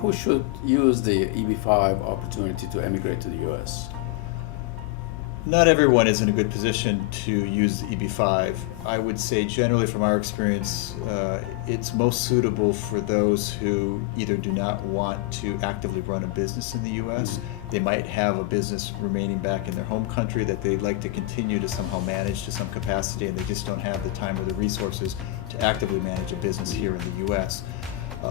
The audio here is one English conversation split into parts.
who should use the EB-5 opportunity to emigrate to the U.S.? Not everyone is in a good position to use the EB-5. I would say generally from our experience, it's most suitable for those who either do not want to actively run a business in the U.S. They might have a business remaining back in their home country that they'd like to continue to somehow manage to some capacity, and they just don't have the time or the resources to actively manage a business here in the U.S.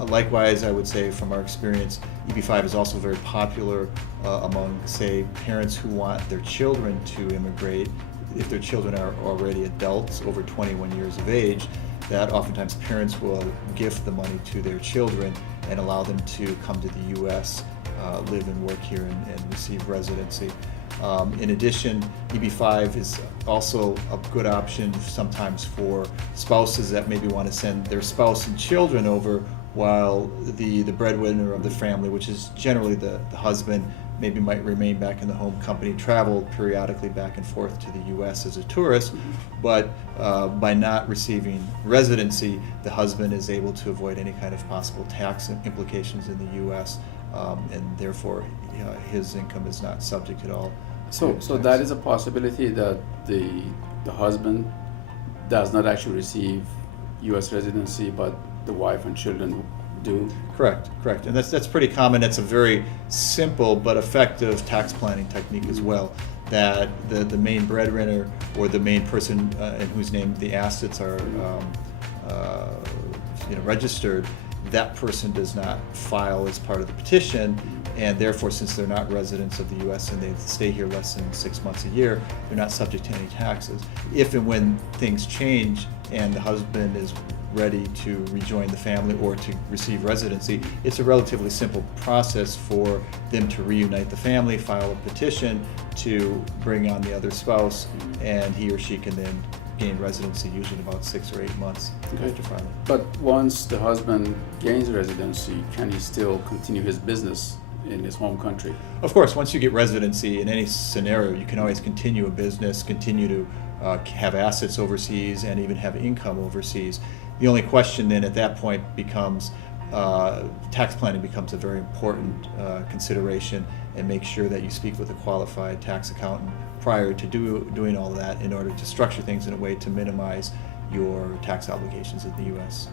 Likewise, I would say from our experience, EB-5 is also very popular among, say, parents who want their children to immigrate. If their children are already adults over 21 years of age, that oftentimes parents will gift the money to their children and allow them to come to the U.S., live and work here and receive residency. In addition, EB-5 is also a good option sometimes for spouses that maybe want to send their spouse and children over while the breadwinner of the family, which is generally the husband, maybe might remain back in the home company, travel periodically back and forth to the U.S. as a tourist, but by not receiving residency, the husband is able to avoid any kind of possible tax implications in the U.S., and therefore his income is not subject at all. So that is a possibility that the husband does not actually receive U.S. residency, but the wife and children do? Correct, and that's pretty common. It's a very simple but effective tax planning technique as well, that the main breadwinner or the main person in whose name the assets are registered, that person does not file as part of the petition, and therefore, since they're not residents of the U.S. and they stay here less than 6 months a year, they're not subject to any taxes. If and when things change and the husband is ready to rejoin the family or to receive residency, it's a relatively simple process for them to reunite the family, file a petition to bring on the other spouse, and he or she can then gain residency usually in about 6 or 8 months after filing. But once the husband gains residency, can he still continue his business in his home country? Of course, once you get residency in any scenario, you can always continue a business, continue to have assets overseas, and even have income overseas. The only question then at that point becomes tax planning becomes a very important consideration, and make sure that you speak with a qualified tax accountant prior to doing all of that in order to structure things in a way to minimize your tax obligations in the U.S.